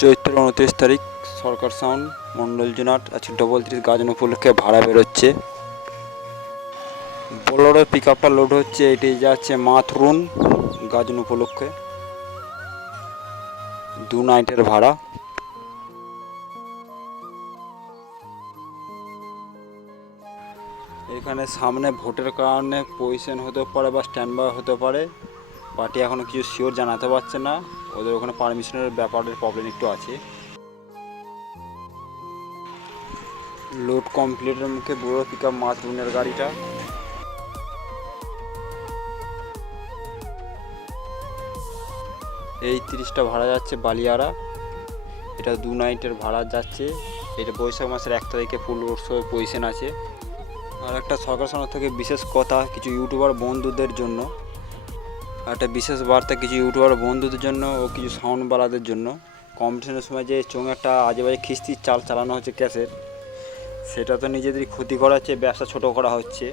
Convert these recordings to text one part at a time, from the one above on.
চৈত্র 29 তারিখ সরকার সাউন্ড মন্ডল জুনাট আজকে 33 গাজন উপলক্ষে ভাড়া বেরোচ্ছে। বোলেরো পিক আপটা লোড হচ্ছে, এটি যাচ্ছে মাথরুন গাজন উপলক্ষে 2 নাইটের ভাড়া। এখানে সামনে ভোটের কারণে পজিশন হতে পারে বা স্ট্যান্ড বাই হতে পারে, পার্টি এখনও কিছু শিওর জানাতে পারছে না, ওদের ওখানে পারমিশনের ব্যাপারের প্রবলেম একটু আছে। লোড কমপ্লিটের মুখে বোলেরো পিক আপ মাথরুনের গাড়িটা। এই 30টা ভাড়া যাচ্ছে বালিয়ারা, এটা 2 নাইটের ভাড়া যাচ্ছে। এটা বৈশাখ মাসের 1 তারিখে ফুল উৎসবের পজিশন আছে। আর একটা সরকার সনদ থেকে বিশেষ কথা কিছু ইউটিউবার বন্ধুদের জন্য, একটা বিশেষ বার্তা কিছু ইউটিউবার বন্ধুদের জন্য ও কিছু সাউন্ডওয়ালাদের জন্য। কম্পিটিশনের সময় যে চোঙে একটা আজেবাজে খিস্তির চাল চালানো হচ্ছে ক্যাসেট, সেটা তো নিজেদেরই ক্ষতি করাচ্ছে, ব্যবসা ছোট করা হচ্ছে।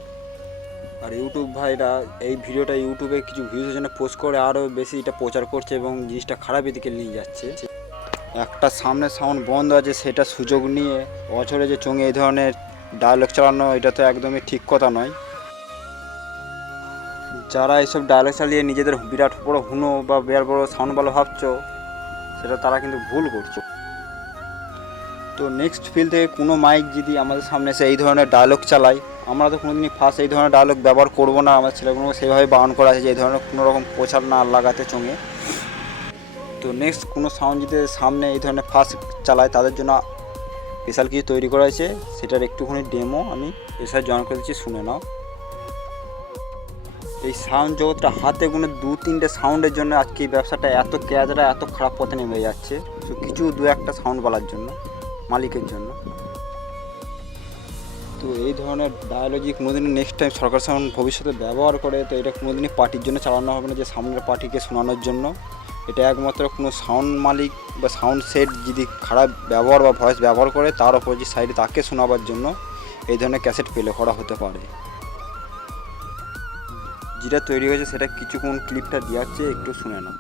আর ইউটিউব ভাইরা এই ভিডিওটা ইউটিউবে কিছু ভিউজের জন্য পোস্ট করে আরও বেশি এটা প্রচার করছে এবং জিনিসটা খারাপের দিকে নিয়ে যাচ্ছে। একটা সামনে সাউন্ড বন্ধ আছে, সেটা সুযোগ নিয়ে বছরে যে চোঙে এই ধরনের ডায়লগ চালানো, এটা তো একদমই ঠিক কথা নয়। যারা এইসব ডায়লগ চালিয়ে নিজেদের বিরাট বড় হুনো বা বিরাট বড় সাউন্ড ভালো ভাবছো, সেটা তারা কিন্তু ভুল করছো। তো নেক্সট ফিল থেকে কোনো মাইক যদি আমাদের সামনে এসে এই ধরনের ডায়লগ চালায়, আমরা তো কোনোদিনই ফার্স্ট এই ধরনের ডায়লগ ব্যবহার করবো না। আমার ছেলেগুলোকে সেইভাবে বারণ করা আছে যে এই ধরনের কোনো রকম প্রচার না লাগাতে চোঙে। তো নেক্সট কোনো সাউন্ড যদি সামনে এই ধরনের ফার্স্ট চালায়, তাদের জন্য স্পেশাল কিছু তৈরি করা হয়েছে, সেটার একটুখানি ডেমো আমি এসে জয়েন করে দিচ্ছি, শুনে নাও। এই সাউন্ড জগৎটা হাতে গুনে 2-3টে সাউন্ডের জন্য আজকে এই ব্যবসাটা এত ক্যাজরা এত খারাপ পথে নেমে যাচ্ছে, তো কিছু 2-1টা সাউন্ড বলার জন্য, মালিকের জন্য। তো এই ধরনের ডায়ালজি কোনোদিনই নেক্সট টাইম সরকার সাউন্ড ভবিষ্যতে ব্যবহার করে, তো এটা কোনোদিনই পার্টির জন্য চালানো হবে না যে সামনের পার্টিকে শোনানোর জন্য। এটা একমাত্র কোনো সাউন্ড মালিক বা সাউন্ড সেট যদি খারাপ ব্যবহার বা ভয়েস ব্যবহার করে, তার অপোজিট সাইডে তাকে শোনাবার জন্য এই ধরনের ক্যাসেট প্লে করা হতে পারে। যেটা তৈরি হয়েছে সেটা কিছুক্ষণ ক্লিপটা দেওয়া হচ্ছে, একটু শুনে নাও।